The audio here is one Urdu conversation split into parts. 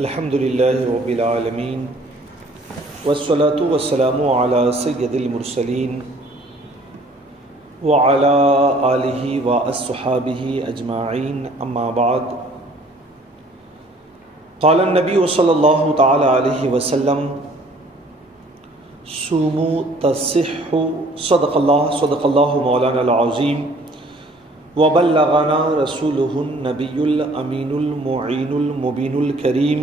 الحمد للہ رب العالمین والصلاة والسلام علی سید المرسلین وعلی آلہ واصحابہ اجمعین اما بعد قال النبی صلی اللہ تعالی علیہ وسلم صوموا تصحوا صدق اللہ مولانا العظیم وبلغنا رسوله النبی الامین المعین المبین الکریم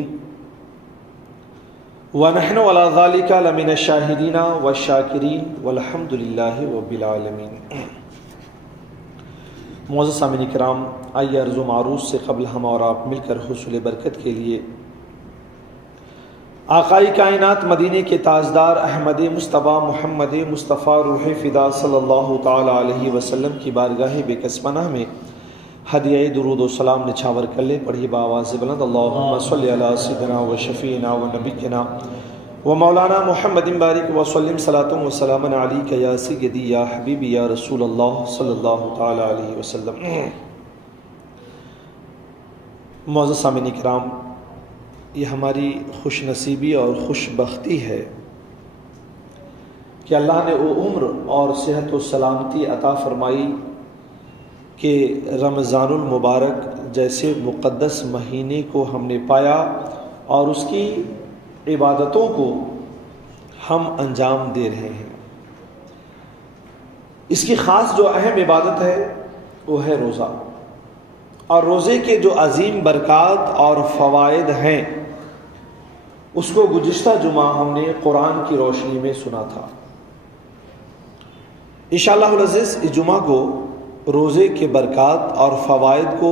ونحن على ذلك لمن الشاہدین والشاکرین والحمد للہ رب العالمین۔ معزز سامعین کرام، آئیے عرض و معروض سے قبل ہم اور آپ مل کر حصول برکت کے لیے آقائے کائنات مدینے کے تاجدار احمد مصطفیٰ محمد مصطفیٰ روح فدا صلی اللہ تعالی علیہ وسلم کی بارگاہ بے کس پناہ میں ہدیہ درود و سلام نچھاور کر لیں۔ پڑھیے بآواز بلند اللہم صلی علی سیدنا و شفیعنا و نبینا و مولانا محمد بارک وسلم صلاۃ و سلام علیک یا سیدی یا حبیبی یا رسول اللہ صلی اللہ تعالی علیہ وسلم۔ معزز سامعین کرام، یہ ہماری خوش نصیبی اور خوش بختی ہے کہ اللہ نے وہ عمر اور صحت و سلامتی عطا فرمائی کہ رمضان المبارک جیسے مقدس مہینے کو ہم نے پایا اور اس کی عبادتوں کو ہم انجام دے رہے ہیں۔ اس کی خاص جو اہم عبادت ہے وہ ہے روزہ، اور روزے کے جو عظیم برکات اور فوائد ہیں اس کو گزشتہ جمعہ ہم نے قرآن کی روشنی میں سنا تھا۔ انشاءاللہ العزیز اس جمعہ کو روزے کے برکات اور فوائد کو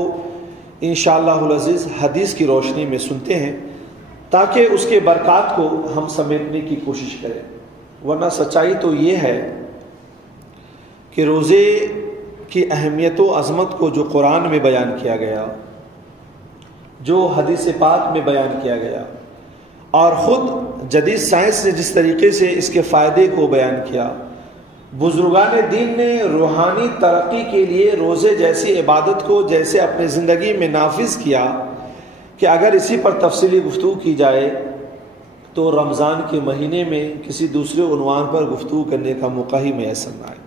انشاءاللہ العزیز حدیث کی روشنی میں سنتے ہیں تاکہ اس کے برکات کو ہم سمیٹنے کی کوشش کریں، ورنہ سچائی تو یہ ہے کہ روزے کی اہمیت و عظمت کو جو قرآن میں بیان کیا گیا، جو حدیث پاک میں بیان کیا گیا، اور خود جدید سائنس نے جس طریقے سے اس کے فائدے کو بیان کیا، بزرگان دین نے روحانی ترقی کے لیے روزے جیسی عبادت کو جیسے اپنی زندگی میں نافذ کیا کہ اگر اسی پر تفصیلی گفتگو کی جائے تو رمضان کے مہینے میں کسی دوسرے عنوان پر گفتگو کرنے کا موقع ہی میسر نہ آئے۔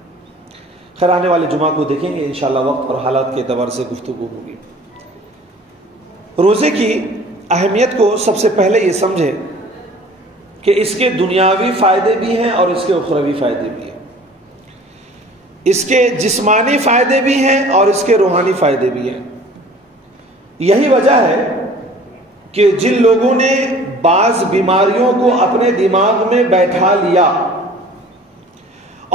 خیر، آنے والے جمعہ کو دیکھیں گے انشاءاللہ، وقت اور حالات کے اعتبار سے گفتگو ہوگی۔ روزے کی اہمیت کو سب سے پہلے یہ سمجھیں کہ اس کے دنیاوی فائدے بھی ہیں اور اس کے اخروی فائدے بھی ہیں، اس کے جسمانی فائدے بھی ہیں اور اس کے روحانی فائدے بھی ہیں۔ یہی وجہ ہے کہ جن لوگوں نے بعض بیماریوں کو اپنے دماغ میں بیٹھا لیا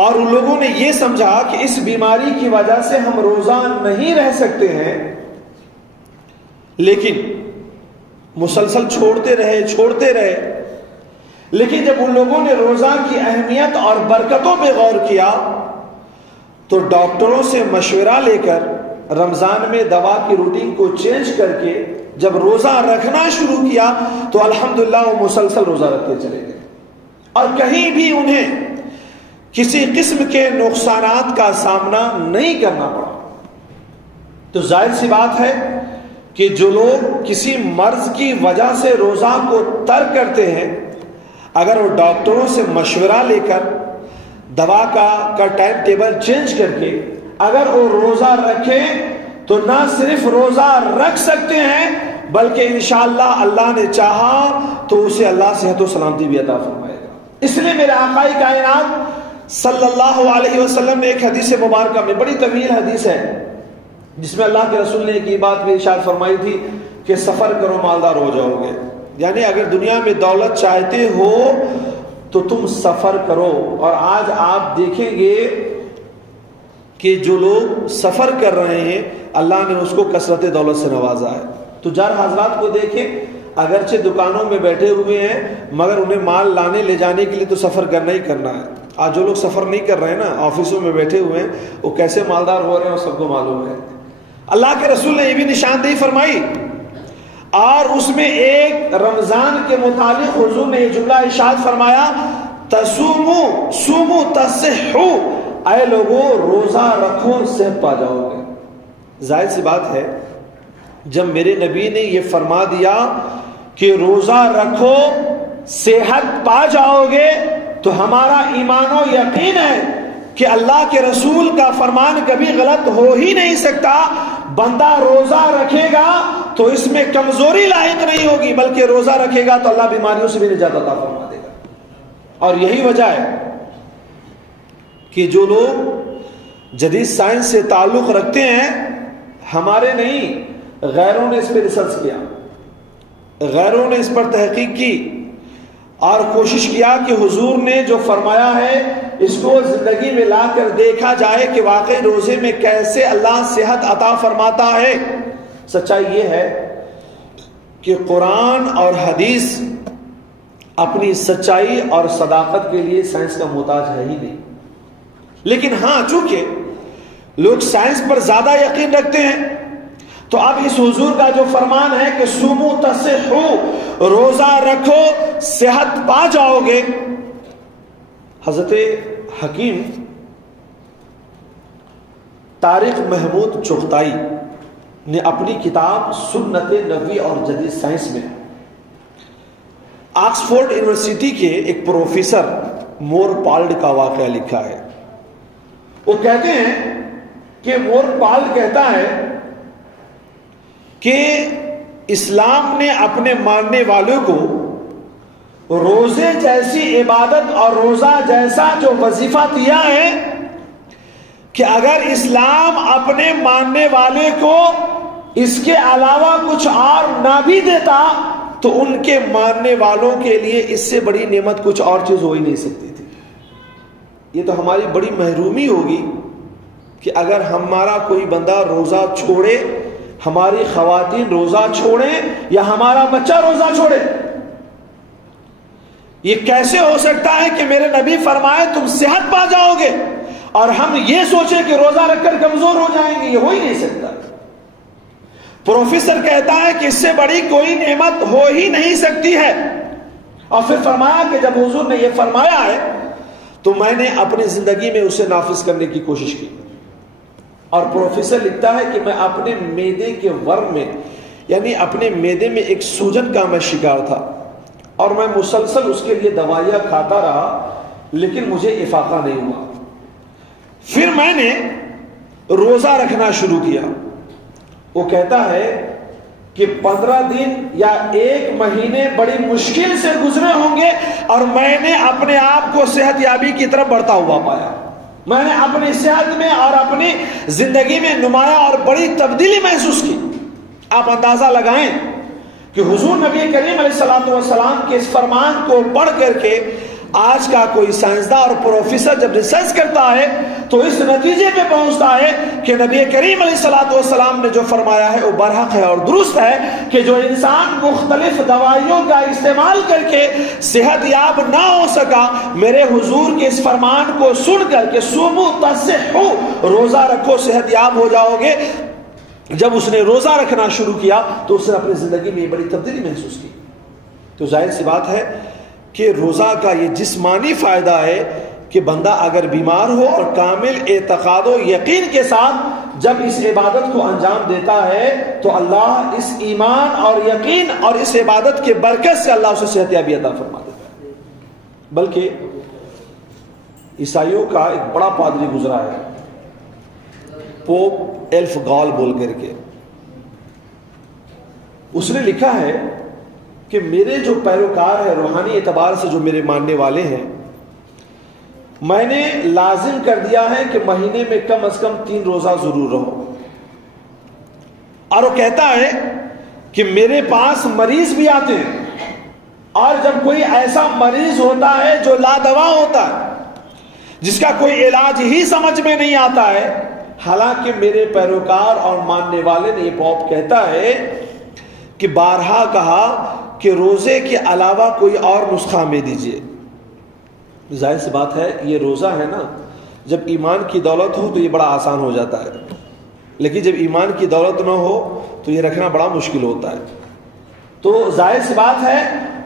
اور ان لوگوں نے یہ سمجھا کہ اس بیماری کی وجہ سے ہم روزہ نہیں رہ سکتے ہیں، لیکن مسلسل چھوڑتے رہے، لیکن جب ان لوگوں نے روزہ کی اہمیت اور برکتوں پہ غور کیا تو ڈاکٹروں سے مشورہ لے کر رمضان میں دوا کی روٹین کو چینج کر کے جب روزہ رکھنا شروع کیا تو الحمدللہ وہ مسلسل روزہ رکھتے چلے گئے اور کہیں بھی انہیں کسی قسم کے نقصانات کا سامنا نہیں کرنا پڑا۔ تو ظاہر سی بات ہے کہ جو لوگ کسی مرض کی وجہ سے روزہ کو ترک کرتے ہیں، اگر وہ ڈاکٹروں سے مشورہ لے کر دوا کا ٹائم ٹیبل چینج کر کے اگر وہ روزہ رکھیں تو نہ صرف روزہ رکھ سکتے ہیں بلکہ انشاءاللہ اللہ نے چاہا تو اسے اللہ صحت و سلامتی بھی عطا فرمائے گا۔ اس لیے میرے آقائے کائنات صلی اللہ علیہ وسلم نے ایک حدیث مبارکہ میں، بڑی طویل حدیث ہے، جس میں اللہ کے رسول نے ایک یہ بات بھی ارشاد فرمائی تھی کہ سفر کرو مالدار ہو جاؤ گے، یعنی اگر دنیا میں دولت چاہتے ہو تو تم سفر کرو۔ اور آج آپ دیکھیں گے کہ جو لوگ سفر کر رہے ہیں اللہ نے اس کو کثرت دولت سے نوازا ہے۔ تجار حضرات کو دیکھیں، اگرچہ دکانوں میں بیٹھے ہوئے ہیں مگر انہیں مال لانے لے جانے کے لیے تو سفر کرنا ہی کرنا ہے۔ آج جو لوگ سفر نہیں کر رہے ہیں نا، آفسوں میں بیٹھے ہوئے ہیں، وہ کیسے مالدار ہو رہے ہیں اور سب کو معلوم ہے۔ اللہ کے رسول نے یہ بھی نشاندہی فرمائی اور اس میں ایک رمضان کے متعلق حضور نے یہ جملہ ارشاد فرمایا، سومو تصحو، اے لوگوں روزہ رکھو صحت پا جاؤ گے۔ ظاہر سی بات ہے جب میرے نبی نے یہ فرما دیا کہ روزہ رکھو صحت پا جاؤ گے، تو ہمارا ایمان و یقین ہے کہ اللہ کے رسول کا فرمان کبھی غلط ہو ہی نہیں سکتا۔ بندہ روزہ رکھے گا تو اس میں کمزوری لاحق نہیں ہوگی، بلکہ روزہ رکھے گا تو اللہ بیماریوں سے بھی نجات عطا فرما دے گا۔ اور یہی وجہ ہے کہ جو لوگ جدید سائنس سے تعلق رکھتے ہیں، ہمارے نہیں، غیروں نے اس پہ ریسرچ کیا، غیروں نے اس پر تحقیق کی اور کوشش کیا کہ حضور نے جو فرمایا ہے اس کو زندگی میں لا کر دیکھا جائے کہ واقعی روزے میں کیسے اللہ صحت عطا فرماتا ہے۔ سچائی یہ ہے کہ قرآن اور حدیث اپنی سچائی اور صداقت کے لیے سائنس کا محتاج ہے ہی نہیں، لیکن ہاں چونکہ لوگ سائنس پر زیادہ یقین رکھتے ہیں، تو اب اس حضور کا جو فرمان ہے کہ سومو تصحو، روزہ رکھو صحت پا جاؤ گے۔ حضرت حکیم طارق محمود چغتائی نے اپنی کتاب سنت نبوی اور جدید سائنس میں آکسفورڈ یونیورسٹی کے ایک پروفیسر مور پالڈ کا واقعہ لکھا ہے۔ وہ کہتے ہیں کہ مور پالڈ کہتا ہے کہ اسلام نے اپنے ماننے والوں کو روزے جیسی عبادت اور روزہ جیسا جو وظیفہ دیا ہے کہ اگر اسلام اپنے ماننے والے کو اس کے علاوہ کچھ اور نہ بھی دیتا تو ان کے ماننے والوں کے لیے اس سے بڑی نعمت کچھ اور چیز ہو ہی نہیں سکتی تھی۔ یہ تو ہماری بڑی محرومی ہوگی کہ اگر ہمارا کوئی بندہ روزہ چھوڑے، ہماری خواتین روزہ چھوڑیں یا ہمارا بچہ روزہ چھوڑے۔ یہ کیسے ہو سکتا ہے کہ میرے نبی فرمائے تم صحت پا جاؤ گے اور ہم یہ سوچیں کہ روزہ رکھ کر کمزور ہو جائیں گے؟ یہ ہو ہی نہیں سکتا۔ پروفیسر کہتا ہے کہ اس سے بڑی کوئی نعمت ہو ہی نہیں سکتی ہے، اور پھر فرمایا کہ جب حضور نے یہ فرمایا ہے تو میں نے اپنی زندگی میں اسے نافذ کرنے کی کوشش کی۔ اور پروفیسر لکھتا ہے کہ میں اپنے معدے کے ورم میں، یعنی اپنے معدے میں ایک سوجن کا میں شکار تھا، اور میں مسلسل اس کے لیے دوائیاں کھاتا رہا، لیکن مجھے افاقہ نہیں ہوا۔ پھر میں نے روزہ رکھنا شروع کیا۔ وہ کہتا ہے کہ 15 دن یا 1 مہینے بڑی مشکل سے گزرے ہوں گے اور میں نے اپنے آپ کو صحت یابی کی طرف بڑھتا ہوا پایا۔ میں نے اپنی صحت میں اور اپنی زندگی میں نمایاں اور بڑی تبدیلی محسوس کی۔ آپ اندازہ لگائیں کہ حضور نبی کریم علیہ الصلوۃ والسلام کے اس فرمان کو پڑھ کر کے آج کا کوئی سائنسداں اور پروفیسر جب ریسرچ کرتا ہے تو اس نتیجے پہ پہنچتا ہے کہ نبی کریم علیہ الصلوۃ والسلام نے جو فرمایا ہے وہ برحق ہے اور درست ہے کہ جو انسان مختلف دوائیوں کا استعمال کر کے صحت یاب نہ ہو سکا، میرے حضور کے اس فرمان کو سن کر کے سومو تصحو، روزہ رکھو صحت یاب ہو جاؤ گے، جب اس نے روزہ رکھنا شروع کیا تو اس نے اپنی زندگی میں بڑی تبدیلی محسوس کی۔ تو ظاہر سی بات ہے کہ روزہ کا یہ جسمانی فائدہ ہے کہ بندہ اگر بیمار ہو اور کامل اعتقاد و یقین کے ساتھ جب اس عبادت کو انجام دیتا ہے تو اللہ اس ایمان اور یقین اور اس عبادت کے برکت سے اللہ اسے صحت یابی عطا فرما دیتا ہے۔ بلکہ عیسائیوں کا ایک بڑا پادری گزرا ہے، پوپ ایلف گال بول کر کے، اس نے لکھا ہے کہ میرے جو پیروکار ہیں، روحانی اعتبار سے جو میرے ماننے والے ہیں، میں نے لازم کر دیا ہے کہ مہینے میں کم از کم 3 روزہ ضرور رہو۔ اور وہ کہتا ہے کہ میرے پاس مریض بھی آتے ہیں، اور جب کوئی ایسا مریض ہوتا ہے جو لادوا ہوتا ہے، جس کا کوئی علاج ہی سمجھ میں نہیں آتا ہے، حالانکہ میرے پیروکار اور ماننے والے نے، یہ پوپ کہتا ہے کہ بارہا کہا کہ روزے کے علاوہ کوئی اور نسخہ ہمیں دیجیے۔ ظاہر سی بات ہے یہ روزہ ہے نا، جب ایمان کی دولت ہو تو یہ بڑا آسان ہو جاتا ہے، لیکن جب ایمان کی دولت نہ ہو تو یہ رکھنا بڑا مشکل ہوتا ہے۔ تو ظاہر سی بات ہے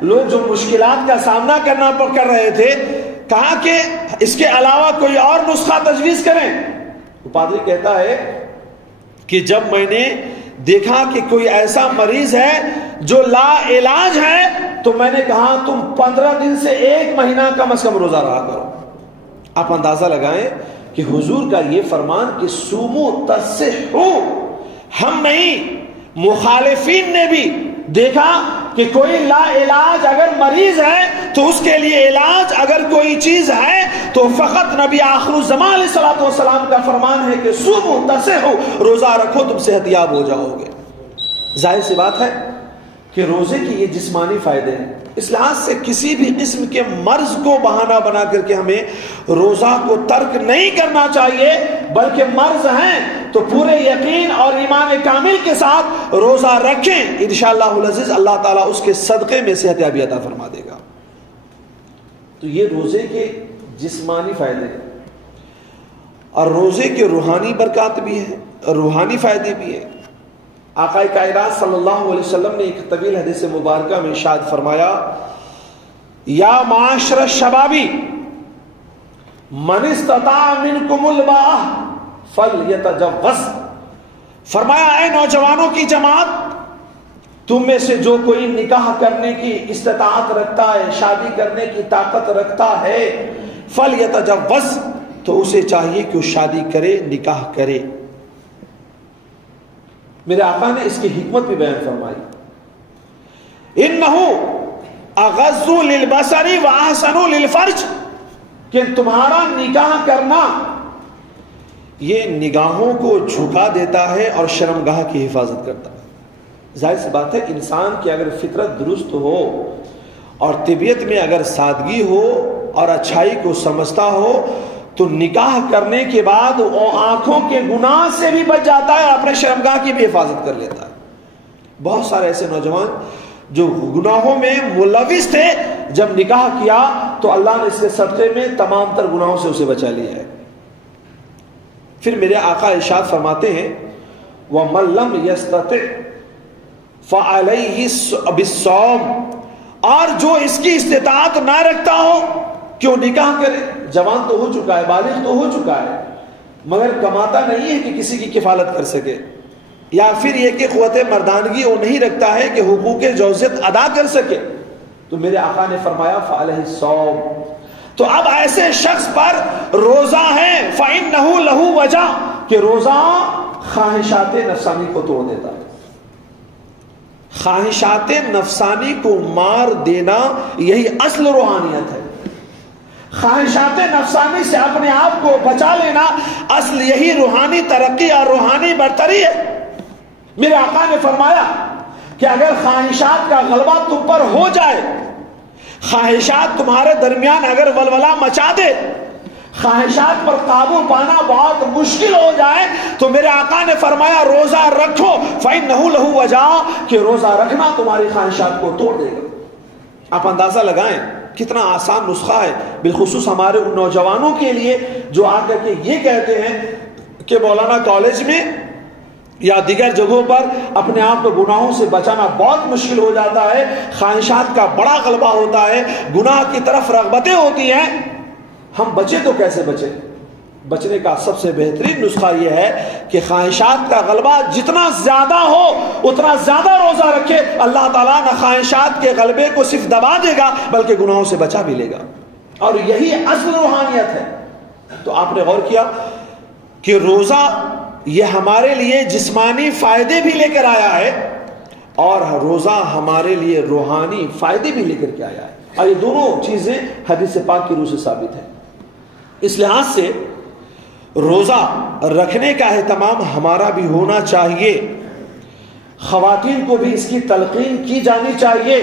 لوگ جو مشکلات کا سامنا کر رہے تھے، کہا کہ اس کے علاوہ کوئی اور نسخہ تجویز کریں۔ تو پادری کہتا ہے کہ جب میں نے دیکھا کہ کوئی ایسا مریض ہے جو لا علاج ہے، تو میں نے کہا تم 15 دن سے 1 مہینہ کم از کم روزہ رہا کرو۔ آپ اندازہ لگائیں کہ حضور کا یہ فرمان کہ سومو تصحو، ہم نہیں مخالفین نے بھی دیکھا کہ کوئی لا علاج اگر مریض ہے تو اس کے لیے علاج اگر کوئی چیز ہے تو فقط نبی آخر الزمان علیہ الصلوۃ والسلام کا فرمان ہے کہ سومو تصحو، روزہ رکھو تم صحت یاب ہو جاؤ گے۔ ظاہر سی بات ہے کہ روزے کی یہ جسمانی فائدے ہیں، اس لحاظ سے کسی بھی قسم کے مرض کو بہانہ بنا کر کے ہمیں روزہ کو ترک نہیں کرنا چاہیے، بلکہ مرض ہیں تو پورے یقین اور ایمان کامل کے ساتھ روزہ رکھیں، انشاءاللہ العزیز اللہ تعالیٰ اس کے صدقے میں صحت یابی عطا فرما دے گا۔ تو یہ روزے کے جسمانی فائدے ہیں، اور روزے کے روحانی برکات بھی ہیں، روحانی فائدے بھی ہیں۔ آقا کائنات صلی اللہ علیہ وسلم نے ایک طویل حدیث مبارکہ میں ارشاد فرمایا، یا معاشر الشبابی من استطاع منکم الباءۃ فلیتجوز، فرمایا اے نوجوانوں کی جماعت، تم میں سے جو کوئی نکاح کرنے کی استطاعت رکھتا ہے، شادی کرنے کی طاقت رکھتا ہے، فلیتجوز، تو اسے چاہیے کہ وہ شادی کرے، نکاح کرے۔ میرے آقا نے اس کی حکمت بھی بیان فرمائی، انہ اغض للبصر واحسن للفرج، کہ تمہارا نکاح کرنا یہ نگاہوں کو جھکا دیتا ہے اور شرمگاہ کی حفاظت کرتا ہے۔ ظاہر سی بات ہے انسان کی اگر فطرت درست ہو اور طبیعت میں اگر سادگی ہو اور اچھائی کو سمجھتا ہو تو نکاح کرنے کے بعد وہ آنکھوں کے گناہ سے بھی بچ جاتا ہے، اپنے شرمگاہ کی بھی حفاظت کر لیتا ہے۔ بہت سارے ایسے نوجوان جو گناہوں میں ملوث تھے، جب نکاح کیا تو اللہ نے اس کے صدقے میں تمام تر گناہوں سے اسے بچا لیا ہے۔ پھر میرے آقا ارشاد فرماتے ہیں، وَمَن لَّمْ يَسْتَطِعْ فَعَلَيْهِ بِالصَّوْمِ، اور جو اس کی استطاعت نہ رکھتا ہو کیوں نکاح کرے؟ جوان تو ہو چکا ہے، بالغ تو ہو چکا ہے، مگر کماتا نہیں ہے کہ کسی کی کفالت کر سکے، یا پھر یہ کہ قوت مردانگی وہ نہیں رکھتا ہے کہ حقوق جوزیت ادا کر سکے، تو میرے آقا نے فرمایا فعلیہ الصوم، تو اب ایسے شخص پر روزہ ہے، فإنہ لہ وجہ، کہ روزہ خواہشات نفسانی کو توڑ دیتا ہے۔ خواہشات نفسانی کو مار دینا یہی اصل روحانیت ہے۔ خواہشات نفسانی سے اپنے آپ کو بچا لینا اصل یہی روحانی ترقی اور روحانی برتری ہے۔ میرے آقا نے فرمایا کہ اگر خواہشات کا غلبہ تم پر ہو جائے، خواہشات تمہارے درمیان اگر ولولہ مچا دے، خواہشات پر قابو پانا بہت مشکل ہو جائے، تو میرے آقا نے فرمایا روزہ رکھو، فإنہ لہ وجہ، کہ روزہ رکھنا تمہاری خواہشات کو توڑ دے گا۔ آپ اندازہ لگائیں کتنا آسان نسخہ ہے، بالخصوص ہمارے ان نوجوانوں کے لیے جو آ کر کے یہ کہتے ہیں کہ مولانا کالج میں یا دیگر جگہوں پر اپنے آپ کو گناہوں سے بچانا بہت مشکل ہو جاتا ہے، خواہشات کا بڑا غلبہ ہوتا ہے، گناہ کی طرف رغبتیں ہوتی ہیں، ہم بچے تو کیسے بچے؟ بچنے کا سب سے بہترین نسخہ یہ ہے کہ خواہشات کا غلبہ جتنا زیادہ ہو اتنا زیادہ روزہ رکھے، اللہ تعالیٰ نہ خواہشات کے غلبے کو صرف دبا دے گا بلکہ گناہوں سے بچا بھی لے گا، اور یہی اصل روحانیت ہے۔ تو آپ نے غور کیا کہ روزہ یہ ہمارے لیے جسمانی فائدے بھی لے کر آیا ہے، اور روزہ ہمارے لیے روحانی فائدے بھی لے کر کے آیا ہے، اور یہ دونوں چیزیں حدیث پاک کی روح سے ثابت ہیں۔ اس لحاظ سے روزہ رکھنے کا اہتمام ہمارا بھی ہونا چاہیے، خواتین کو بھی اس کی تلقین کی جانی چاہیے،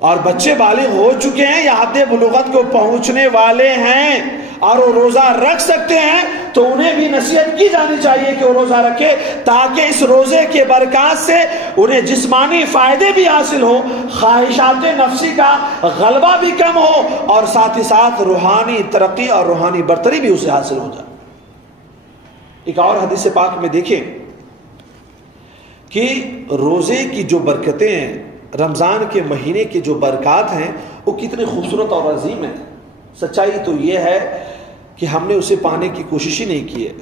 اور بچے بالغ ہو چکے ہیں یا حد بلوغت کو پہنچنے والے ہیں اور وہ روزہ رکھ سکتے ہیں تو انہیں بھی نصیحت کی جانی چاہیے کہ وہ روزہ رکھے، تاکہ اس روزے کے برکات سے انہیں جسمانی فائدے بھی حاصل ہو، خواہشات نفسی کا غلبہ بھی کم ہو، اور ساتھ ہی ساتھ روحانی ترقی اور روحانی برتری بھی اسے حاصل ہو جائے۔ ایک اور حدیث پاک میں دیکھیں کہ روزے کی جو برکتیں ہیں، رمضان کے مہینے کی جو برکات ہیں، وہ کتنی خوبصورت اور عظیم ہیں۔ سچائی تو یہ ہے کہ ہم نے اسے پانے کی کوشش ہی نہیں کی ہے۔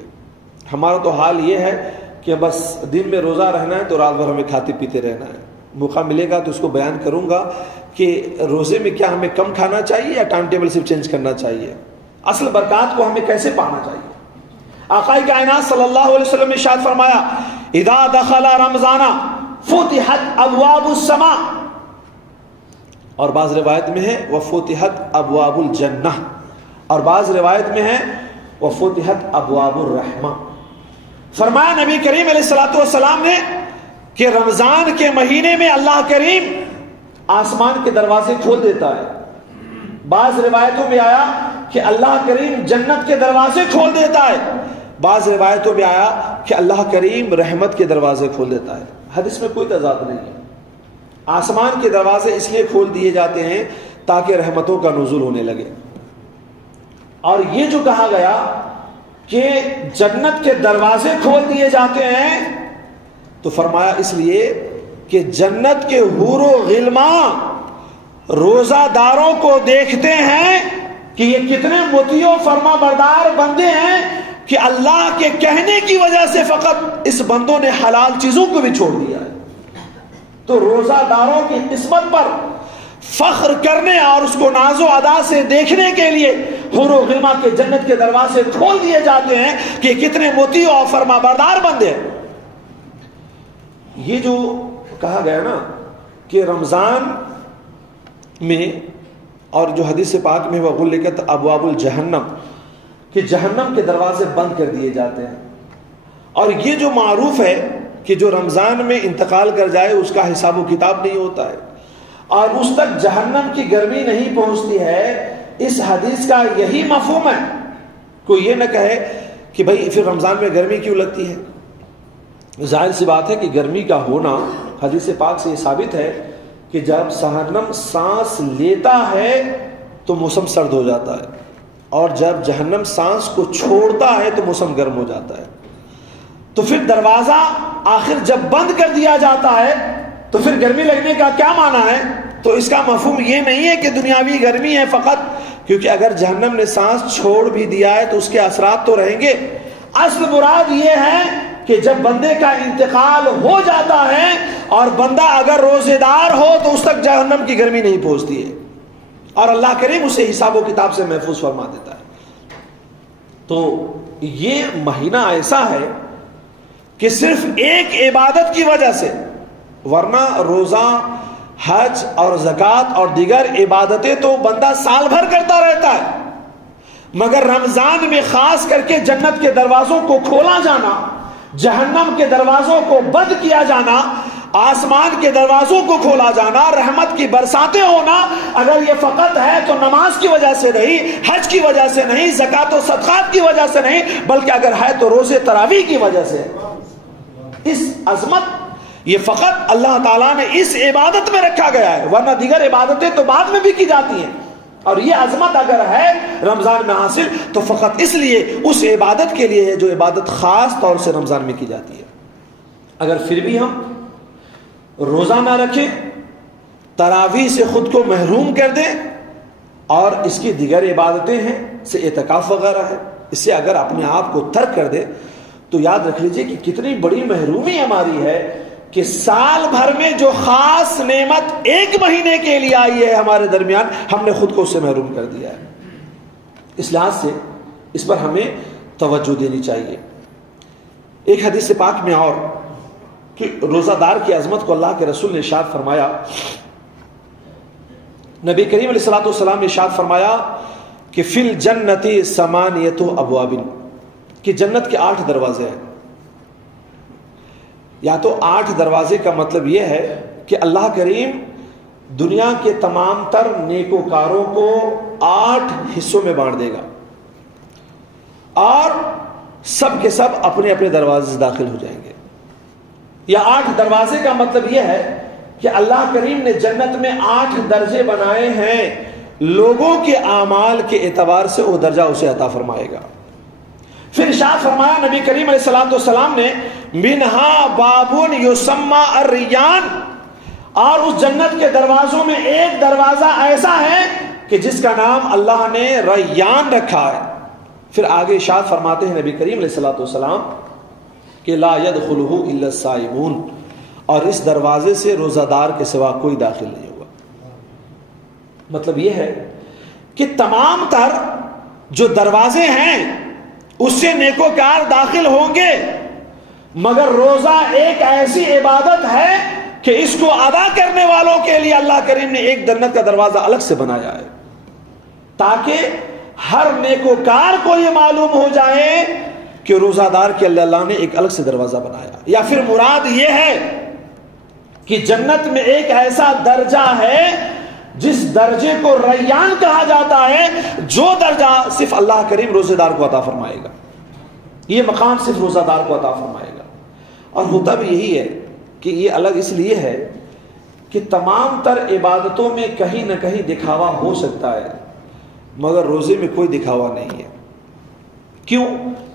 ہمارا تو حال یہ ہے کہ بس دن میں روزہ رہنا ہے تو رات بھر ہمیں کھاتے پیتے رہنا ہے. موقع ملے گا تو اس کو بیان کروں گا کہ روزے میں کیا ہمیں کم کھانا چاہیے یا ٹائم ٹیبل صرف چینج کرنا چاہیے, اصل برکات کو ہمیں کیسے پانا چاہیے. آقا کائنات صلی اللہ علیہ وسلم نے ارشاد فرمایا اذا دخل رمضان فتحت ابواب السماء, اور بعض روایت میں ہے وفتحت ابواب الجنہ, اور بعض روایت میں ہے وفتحت ابواب الرحمہ. فرمایا نبی کریم علیہ الصلوۃ والسلام نے کہ رمضان کے مہینے میں اللہ کریم آسمان کے دروازے کھول دیتا ہے. بعض روایتوں میں آیا کہ اللہ کریم جنت کے دروازے کھول دیتا ہے, بعض روایتوں میں آیا کہ اللہ کریم رحمت کے دروازے کھول دیتا ہے. حدیث میں کوئی تضاد نہیں ہے. آسمان کے دروازے اس لیے کھول دیے جاتے ہیں تاکہ رحمتوں کا نزول ہونے لگے. اور یہ جو کہا گیا کہ جنت کے دروازے کھول دیے جاتے ہیں تو فرمایا اس لیے کہ جنت کے حور و غلمان روزہ داروں کو دیکھتے ہیں کہ یہ کتنے مطیع و فرما بردار بندے ہیں کہ اللہ کے کہنے کی وجہ سے فقط اس بندوں نے حلال چیزوں کو بھی چھوڑ دیا ہے. تو روزہ داروں کی قسمت پر فخر کرنے اور اس کو ناز و ادا سے دیکھنے کے لیے حور و غلما کے جنت کے دروازے کھول دیے جاتے ہیں کہ کتنے مطیع اور فرما بردار بندے ہیں. یہ جو کہا گیا نا کہ رمضان میں اور جو حدیث پاک میں وغلقت ابواب الجہنم کہ جہنم کے دروازے بند کر دیے جاتے ہیں, اور یہ جو معروف ہے کہ جو رمضان میں انتقال کر جائے اس کا حساب و کتاب نہیں ہوتا ہے اور اس تک جہنم کی گرمی نہیں پہنچتی ہے. اس حدیث کا یہی مفہوم ہے. کوئی یہ نہ کہے کہ بھائی پھر رمضان میں گرمی کیوں لگتی ہے. ظاہر سی بات ہے کہ گرمی کا ہونا حدیث پاک سے یہ ثابت ہے کہ جب جہنم سانس لیتا ہے تو موسم سرد ہو جاتا ہے, اور جب جہنم سانس کو چھوڑتا ہے تو موسم گرم ہو جاتا ہے. تو پھر دروازہ آخر جب بند کر دیا جاتا ہے تو پھر گرمی لگنے کا کیا معنی ہے. تو اس کا مفہوم یہ نہیں ہے کہ دنیاوی گرمی ہے فقط, کیونکہ اگر جہنم نے سانس چھوڑ بھی دیا ہے تو اس کے اثرات تو رہیں گے. اصل مراد یہ ہے کہ جب بندے کا انتقال ہو جاتا ہے اور بندہ اگر روزے دار ہو تو اس تک جہنم کی گرمی نہیں پہنچتی ہے اور اللہ کریم اسے حساب و کتاب سے محفوظ فرما دیتا ہے. تو یہ مہینہ ایسا ہے کہ صرف ایک عبادت کی وجہ سے, ورنہ روزہ, حج اور زکوٰۃ اور دیگر عبادتیں تو بندہ سال بھر کرتا رہتا ہے, مگر رمضان میں خاص کر کے جنت کے دروازوں کو کھولا جانا, جہنم کے دروازوں کو بند کیا جانا, آسمان کے دروازوں کو کھولا جانا, رحمت کی برساتیں ہونا, اگر یہ فقط ہے تو نماز کی وجہ سے نہیں, حج کی وجہ سے نہیں, زکوٰۃ و صدقات کی وجہ سے نہیں, بلکہ اگر ہے تو روزے تراویح کی وجہ سے. اس عظمت یہ فقط اللہ تعالیٰ نے اس عبادت میں رکھا گیا ہے, ورنہ دیگر عبادتیں تو بعد میں بھی کی جاتی ہیں. اور یہ عظمت اگر ہے رمضان میں حاصل تو فقط اس لیے اس عبادت کے لیے ہے جو عبادت خاص طور سے رمضان میں کی جاتی ہے. اگر پھر بھی ہم روزہ نہ رکھیں, تراویح سے خود کو محروم کر دیں, اور اس کی دیگر عبادتیں ہیں سے اعتکاف وغیرہ ہے, اس سے اگر اپنے آپ کو ترک کر دے تو یاد رکھ لیجئے کہ کتنی بڑی محرومی ہماری ہے کہ سال بھر میں جو خاص نعمت ایک مہینے کے لیے آئی ہے ہمارے درمیان, ہم نے خود کو اس سے محروم کر دیا ہے. اس لحاظ سے اس پر ہمیں توجہ دینی چاہیے. ایک حدیث پاک میں اور کہ روزہ دار کی عظمت کو اللہ کے رسول نے ارشاد فرمایا, نبی کریم علیہ الصلوۃ والسلام نے ارشاد فرمایا کہ فی الجنۃ ثمانیۃ ابواب, کہ جنت کے 8 دروازے ہیں. یا تو 8 دروازے کا مطلب یہ ہے کہ اللہ کریم دنیا کے تمام تر نیکوکاروں کو 8 حصوں میں بانٹ دے گا, اور سب کے سب اپنے اپنے دروازے سے داخل ہو جائیں گے. یا 8 دروازے کا مطلب یہ ہے کہ اللہ کریم نے جنت میں 8 درجے بنائے ہیں, لوگوں کے اعمال کے اعتبار سے وہ درجہ اسے عطا فرمائے گا. پھر ارشاد فرمایا نبی کریم علیہ الصلوۃ والسلام نے منہا بابٌ یسمى الریان, اور اس جنت کے دروازوں میں ایک دروازہ ایسا ہے کہ جس کا نام اللہ نے ریان رکھا ہے. پھر آگے ارشاد فرماتے ہیں نبی کریم علیہ الصلوۃ والسلام کہ لا يدخلہ الا الصائمون، اور اس دروازے سے روزہ دار کے سوا کوئی داخل نہیں ہوگا۔ مطلب یہ ہے کہ تمام تر جو دروازے ہیں اس سے نیکوکار داخل ہوں گے، مگر روزہ ایک ایسی عبادت ہے کہ اس کو ادا کرنے والوں کے لیے اللہ کریم نے ایک جنت کا دروازہ الگ سے بنایا ہے، تاکہ ہر نیکوکار کو یہ معلوم ہو جائے کہ روزہ دار کے اللہ نے ایک الگ سے دروازہ بنایا۔ یا پھر مراد یہ ہے کہ جنت میں ایک ایسا درجہ ہے جس درجے کو ریان کہا جاتا ہے، جو درجہ صرف اللہ کریم روزہ دار کو عطا فرمائے گا، یہ مقام صرف روزہ دار کو عطا فرمائے گا۔ اور ہوتا بھی یہی ہے کہ یہ الگ اس لیے ہے کہ تمام تر عبادتوں میں کہیں نہ کہیں دکھاوا ہو سکتا ہے، مگر روزے میں کوئی دکھاوا نہیں ہے۔ کیوں؟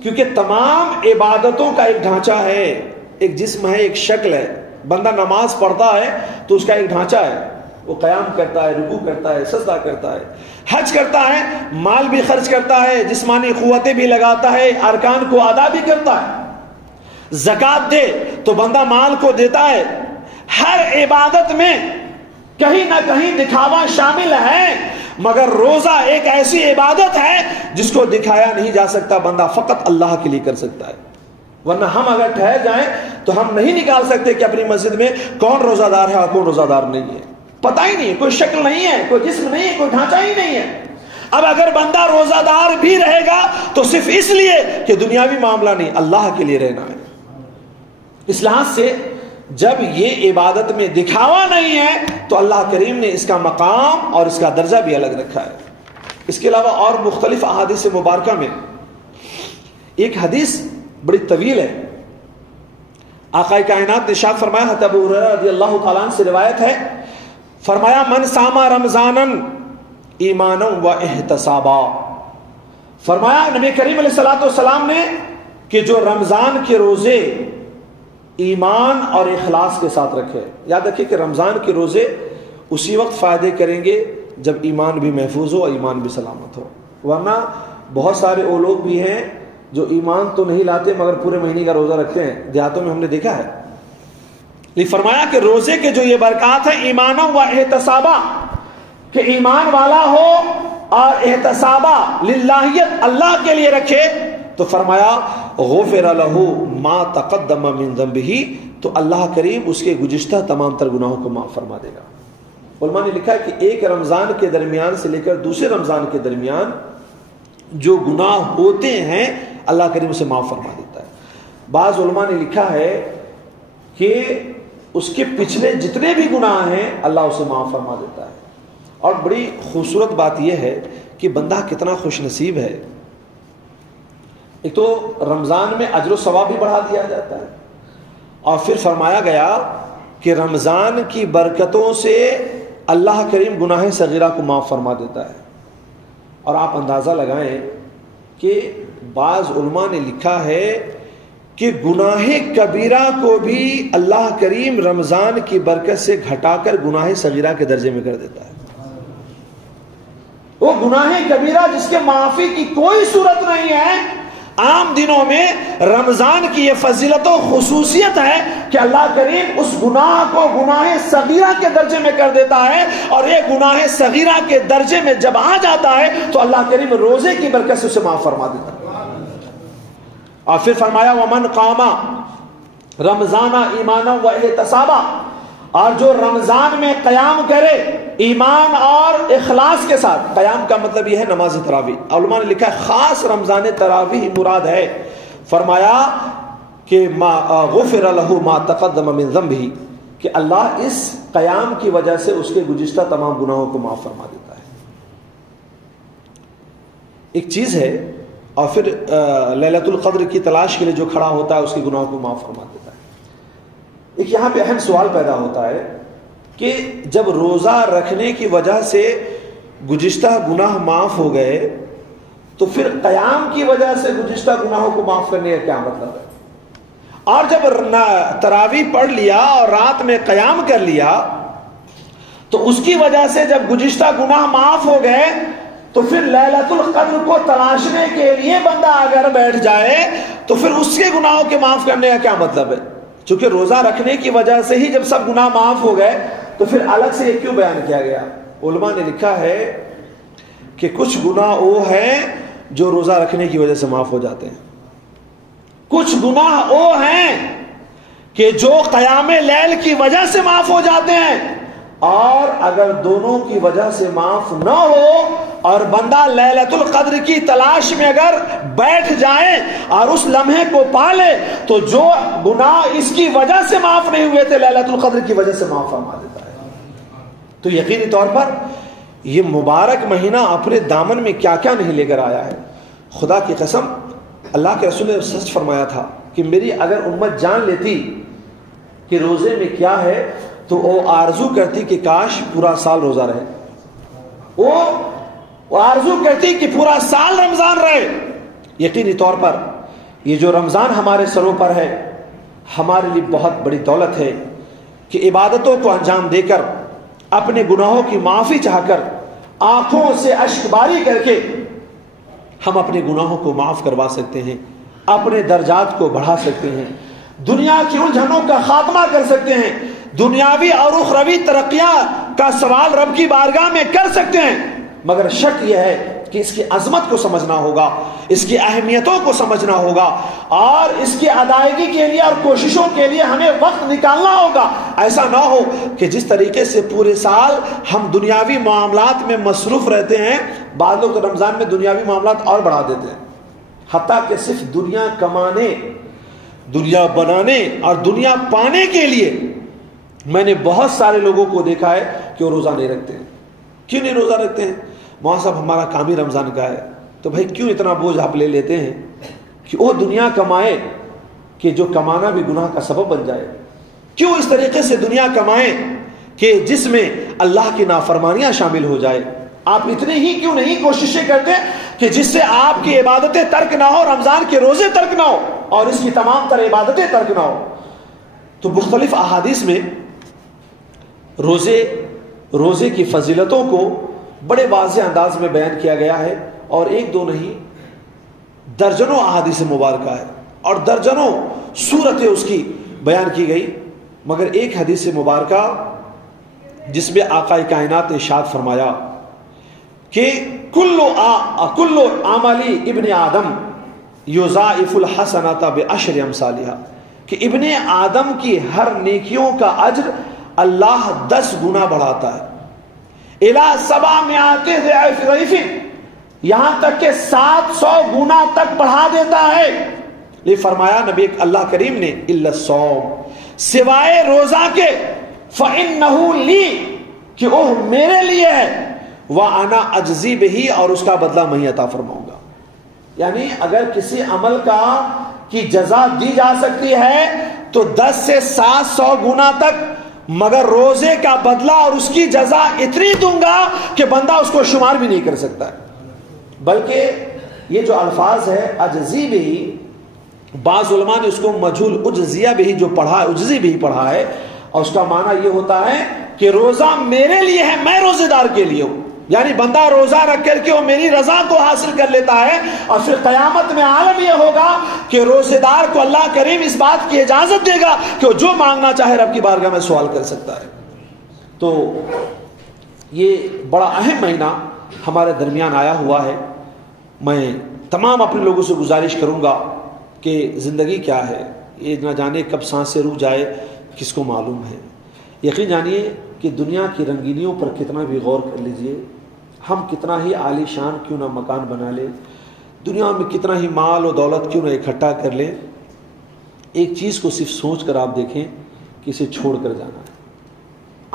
کیونکہ تمام عبادتوں کا ایک ڈھانچہ ہے، ایک جسم ہے، ایک شکل ہے۔ بندہ نماز پڑھتا ہے تو اس کا ایک ڈھانچہ ہے، وہ قیام کرتا ہے، رکوع کرتا ہے، سجدہ کرتا ہے، حج کرتا ہے، مال بھی خرچ کرتا ہے، جسمانی قوتیں بھی لگاتا ہے، ارکان کو ادا بھی کرتا ہے، زکوٰۃ دے تو بندہ مال کو دیتا ہے۔ ہر عبادت میں کہیں نہ کہیں دکھاوا شامل ہے، مگر روزہ ایک ایسی عبادت ہے جس کو دکھایا نہیں جا سکتا، بندہ فقط اللہ کے لیے کر سکتا ہے۔ ورنہ ہم اگر ٹھہر جائیں تو ہم نہیں نکال سکتے کہ اپنی مسجد میں کون روزہ دار ہے اور کون روزہ دار نہیں ہے، پتہ ہی نہیں ہے، کوئی شکل نہیں ہے، کوئی جسم نہیں ہے، کوئی ڈھانچہ ہی نہیں ہے۔ اب اگر بندہ روزہ دار بھی رہے گا تو صرف اس لیے کہ دنیاوی معاملہ نہیں، اللہ کے لیے رہنا ہے۔ اس لحاظ سے جب یہ عبادت میں دکھاوا نہیں ہے تو اللہ کریم نے اس کا مقام اور اس کا درجہ بھی الگ رکھا ہے۔ اس کے علاوہ اور مختلف احادیث مبارکہ میں ایک حدیث بڑی طویل ہے، آقا کائنات نے ارشاد فرمایا، حضرت ابو ہریرہ رضی اللہ تعالیٰ عنہ سے روایت ہے، فرمایا من صام رمضانا ایمانا و احتسابا، فرمایا نبی کریم علیہ الصلوۃ والسلام نے کہ جو رمضان کے روزے ایمان اور اخلاص کے ساتھ رکھے۔ یاد رکھیں کہ رمضان کے روزے اسی وقت فائدے کریں گے جب ایمان بھی محفوظ ہو اور ایمان بھی سلامت ہو، ورنہ بہت سارے وہ لوگ بھی ہیں جو ایمان تو نہیں لاتے مگر پورے مہینے کا روزہ رکھتے ہیں، دیہاتوں میں ہم نے دیکھا ہے۔ لیکن فرمایا کہ روزے کے جو یہ برکات ہیں ایمانا و احتسابا، کہ ایمان والا ہو اور احتسابا للہیت اللہ کے لیے رکھے، تو فرمایا غفر لہ ما تقدم من ذنبہ، تو اللہ کریم اس کے گزشتہ تمام تر گناہوں کو معاف فرما دے گا۔ علماء نے لکھا ہے کہ ایک رمضان کے درمیان سے لے کر دوسرے رمضان کے درمیان جو گناہ ہوتے ہیں اللہ کریم اسے معاف فرما دیتا ہے۔ بعض علماء نے لکھا ہے کہ اس کے پچھلے جتنے بھی گناہ ہیں اللہ اسے معاف فرما دیتا ہے۔ اور بڑی خوبصورت بات یہ ہے کہ بندہ کتنا خوش نصیب ہے، ایک تو رمضان میں اجر و ثواب بھی بڑھا دیا جاتا ہے، اور پھر فرمایا گیا کہ رمضان کی برکتوں سے اللہ کریم گناہ صغیرہ کو معاف فرما دیتا ہے۔ اور آپ اندازہ لگائیں کہ بعض علماء نے لکھا ہے کہ گناہ کبیرہ کو بھی اللہ کریم رمضان کی برکت سے گھٹا کر گناہ صغیرہ کے درجے میں کر دیتا ہے۔ وہ گناہ کبیرہ جس کے معافی کی کوئی صورت نہیں ہے، عام دنوں میں رمضان کی یہ فضیلت و خصوصیت ہے کہ اللہ کریم اس گناہ کو گناہ صغیرہ کے درجے میں کر دیتا ہے، اور یہ گناہ صغیرہ کے درجے میں جب آ جاتا ہے تو اللہ کریم روزے کی برکت سے اسے معاف فرما دیتا ہے۔ اور پھر فرمایا ومن قام رمضان ایمانا و احتسابا، اور جو رمضان میں قیام کرے ایمان اور اخلاص کے ساتھ، قیام کا مطلب یہ ہے نماز تراویح، علماء نے لکھا ہے خاص رمضان تراویح مراد ہے۔ فرمایا کہ ما غفر لہ ما تقدم من ذنبہ، کہ اللہ اس قیام کی وجہ سے اس کے گزشتہ تمام گناہوں کو معاف فرما دیتا ہے۔ ایک چیز ہے، اور پھر لیلۃ القدر کی تلاش کے لیے جو کھڑا ہوتا ہے اس کے گناہوں کو معاف فرما دیتا ہے۔ ایک یہاں پہ اہم سوال پیدا ہوتا ہے کہ جب روزہ رکھنے کی وجہ سے گزشتہ گناہ معاف ہو گئے تو پھر قیام کی وجہ سے گزشتہ گناہوں کو معاف کرنے کا کیا مطلب ہے؟ اور جب تراویح پڑھ لیا اور رات میں قیام کر لیا تو اس کی وجہ سے جب گزشتہ گناہ معاف ہو گئے تو پھر لیلۃ القدر کو تلاشنے کے لیے بندہ اگر بیٹھ جائے تو پھر اس کے گناہوں کے معاف کرنے کا کیا مطلب ہے؟ چونکہ روزہ رکھنے کی وجہ سے ہی جب سب گناہ معاف ہو گئے تو پھر الگ سے یہ کیوں بیان کیا گیا؟ علماء نے لکھا ہے کہ کچھ گناہ وہ ہیں جو روزہ رکھنے کی وجہ سے معاف ہو جاتے ہیں، کچھ گناہ وہ ہیں کہ جو قیام لیل کی وجہ سے معاف ہو جاتے ہیں، اور اگر دونوں کی وجہ سے معاف نہ ہو اور بندہ لیلۃ القدر کی تلاش میں اگر بیٹھ جائے اور اس لمحے کو پا لے تو جو گناہ اس کی وجہ سے معاف نہیں ہوئے تھے لیلۃ القدر کی وجہ سے معاف فرما دیتا ہے۔ تو یقینی طور پر یہ مبارک مہینہ اپنے دامن میں کیا کیا نہیں لے کر آیا ہے۔ خدا کی قسم، اللہ کے رسول نے سچ فرمایا تھا کہ میری اگر امت جان لیتی کہ روزے میں کیا ہے تو وہ آرزو کرتی کہ کاش پورا سال روزہ رہے، وہ آرزو کرتی کہ پورا سال رمضان رہے۔ یقینی طور پر یہ جو رمضان ہمارے سروں پر ہے ہمارے لیے بہت بڑی دولت ہے کہ عبادتوں کو انجام دے کر، اپنے گناہوں کی معافی چاہ کر، آنکھوں سے اشک باری کر کے ہم اپنے گناہوں کو معاف کروا سکتے ہیں، اپنے درجات کو بڑھا سکتے ہیں، دنیا کی الجھنوں کا خاتمہ کر سکتے ہیں، دنیاوی اور اخروی ترقیاں کا سوال رب کی بارگاہ میں کر سکتے ہیں۔ مگر شرط یہ ہے کہ اس کی عظمت کو سمجھنا ہوگا، اس کی اہمیتوں کو سمجھنا ہوگا، اور اس کی ادائیگی کے لیے اور کوششوں کے لیے ہمیں وقت نکالنا ہوگا۔ ایسا نہ ہو کہ جس طریقے سے پورے سال ہم دنیاوی معاملات میں مصروف رہتے ہیں، بعض لوگ تو رمضان میں دنیاوی معاملات اور بڑھا دیتے ہیں، حتیٰ کہ صرف دنیا کمانے، دنیا بنانے اور دنیا پانے کے لیے میں نے بہت سارے لوگوں کو دیکھا ہے کہ وہ روزہ نہیں رکھتے ہیں۔ کیوں نہیں روزہ رکھتے ہیں؟ مولانا صاحب ہمارا کام ہی رمضان کا ہے، تو بھائی کیوں اتنا بوجھ آپ لے لیتے ہیں کہ وہ دنیا کمائے کہ جو کمانا بھی گناہ کا سبب بن جائے؟ کیوں اس طریقے سے دنیا کمائیں کہ جس میں اللہ کی نافرمانیاں شامل ہو جائے؟ آپ اتنے ہی کیوں نہیں کوششیں کرتے کہ جس سے آپ کی عبادتیں ترک نہ ہو، رمضان کے روزے ترک نہ ہو اور اس کی تمام تر عبادتیں ترک نہ ہو؟ تو مختلف احادیث میں روزے کی فضیلتوں کو بڑے واضح انداز میں بیان کیا گیا ہے، اور ایک دو نہیں درجنوں احادیث مبارکہ ہے اور درجنوں صورتیں اس کی بیان کی گئی۔ مگر ایک حدیث مبارکہ جس میں آقا کائنات نے ارشاد فرمایا کہ کل عملی ابن آدم یضاعف الحسنات بعشر امثالها، کہ ابن آدم کی ہر نیکیوں کا اجر اللہ 10 گنا بڑھاتا ہے، الی 700 ضعف، یہاں تک کہ 700 گنا تک بڑھا دیتا ہے۔ یہ فرمایا نبی اللہ کریم نے الا الصوم، سوائے روزہ کے، فإنہ لی، کہ وہ میرے لیے ہے، وأنا اجزی بہ، اور اس کا بدلہ میں عطا فرماؤں گا۔ یعنی اگر کسی عمل کی جزا دی جا سکتی ہے تو 10 سے 700 گنا تک، مگر روزے کا بدلہ اور اس کی جزا اتنی دوں گا کہ بندہ اس کو شمار بھی نہیں کر سکتا ہے۔ بلکہ یہ جو الفاظ ہے اجزی بھی، بعض علماء نے اس کو مجھول اجزیہ بھی جو پڑھا ہے، اجزی بھی پڑھا ہے، اور اس کا معنی یہ ہوتا ہے کہ روزہ میرے لیے ہے، میں روزے دار کے لیے ہوں۔ یعنی بندہ روزہ رکھ کر کے وہ میری رضا کو حاصل کر لیتا ہے، اور پھر قیامت میں عالم یہ ہوگا کہ روزے دار کو اللہ کریم اس بات کی اجازت دے گا کہ وہ جو مانگنا چاہے رب کی بارگاہ میں سوال کر سکتا ہے۔ تو یہ بڑا اہم مہینہ ہمارے درمیان آیا ہوا ہے۔ میں تمام اپنے لوگوں سے گزارش کروں گا کہ زندگی کیا ہے، یہ نہ جانے کب سانسیں رک جائے، کس کو معلوم ہے۔ یقین جانیے کہ دنیا کی رنگینیوں پر کتنا بھی غور کر لیجئے، ہم کتنا ہی عالی شان کیوں نہ مکان بنا لیں، دنیا میں کتنا ہی مال و دولت کیوں نہ اکٹھا کر لیں، ایک چیز کو صرف سوچ کر آپ دیکھیں کہ اسے چھوڑ کر جانا ہے۔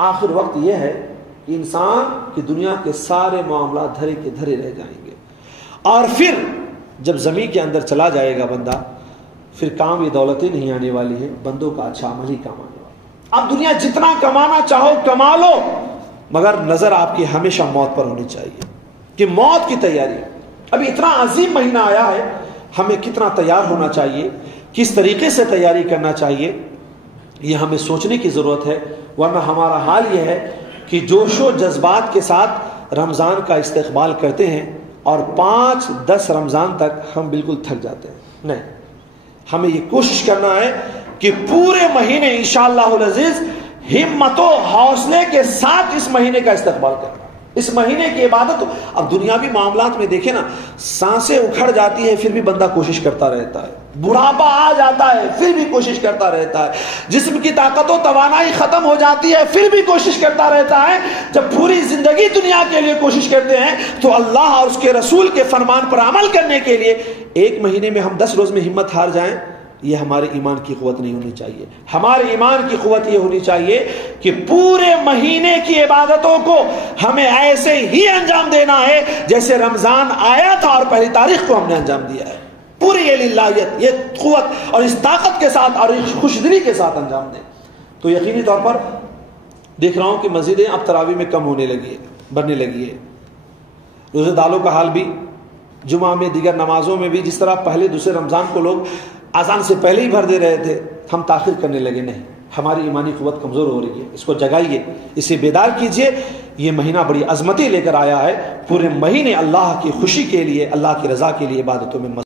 آخر وقت یہ ہے کہ انسان کی دنیا کے سارے معاملات دھرے کے دھرے رہ جائیں گے، اور پھر جب زمین کے اندر چلا جائے گا بندہ، پھر کام یہ دولتیں نہیں آنے والی ہے، بندوں کا اچھا عمل ہی کام آنے والا۔ اب دنیا جتنا کمانا چاہو کما لو، مگر نظر آپ کی ہمیشہ موت پر ہونی چاہیے کہ موت کی تیاری۔ ابھی اتنا عظیم مہینہ آیا ہے، ہمیں کتنا تیار ہونا چاہیے، کس طریقے سے تیاری کرنا چاہیے، یہ ہمیں سوچنے کی ضرورت ہے، ورنہ ہمارا حال یہ ہے کہ جوش و جذبات کے ساتھ رمضان کا استقبال کرتے ہیں اور 5-10 رمضان تک ہم بالکل تھک جاتے ہیں. نہیں, ہمیں یہ کوشش کرنا ہے کہ پورے مہینے انشاءاللہ العزیز ہمت و حوصلے کے ساتھ اس مہینے کا استقبال کرنا. اس مہینے کی عبادت, اب دنیاوی معاملات میں دیکھیں نا, سانسیں اکھڑ جاتی ہے پھر بھی بندہ کوشش کرتا رہتا ہے, بڑھاپا آ جاتا ہے پھر بھی کوشش کرتا رہتا ہے, جسم کی طاقت و توانائی ختم ہو جاتی ہے پھر بھی کوشش کرتا رہتا ہے. جب پوری زندگی دنیا کے لیے کوشش کرتے ہیں تو اللہ اور اس کے رسول کے فرمان پر عمل کرنے کے لیے ایک مہینے میں ہم 10 روز میں ہمت ہار جائیں, یہ ہمارے ایمان کی قوت نہیں ہونی چاہیے. ہمارے ایمان کی قوت یہ ہونی چاہیے کہ پورے مہینے کی عبادتوں کو ہمیں ایسے ہی انجام دینا ہے جیسے رمضان آیا تھا اور پہلی تاریخ کو ہم نے انجام دیا ہے. پوری یہ للہیت, یہ قوت اور اس طاقت کے ساتھ اور اس خوش دلی کے ساتھ انجام دیں. تو یقینی طور پر دیکھ رہا ہوں کہ مسجدیں اب تراویح میں کم ہونے لگی ہے, بڑھنے لگی ہے. روزہ داروں کا حال بھی, جمعہ میں دیگر نمازوں میں بھی جس طرح پہلے دوسرے رمضان کو لوگ آزان سے پہلے ہی بھر دے رہے تھے, ہم تاخیر کرنے لگے. نہیں, ہماری ایمانی قوت کمزور ہو رہی ہے, اس کو جگائیے, اسے بیدار کیجئے. یہ مہینہ بڑی عظمتیں لے کر آیا ہے. پورے مہینے اللہ کی خوشی کے لیے, اللہ کی رضا کے لیے عبادتوں میں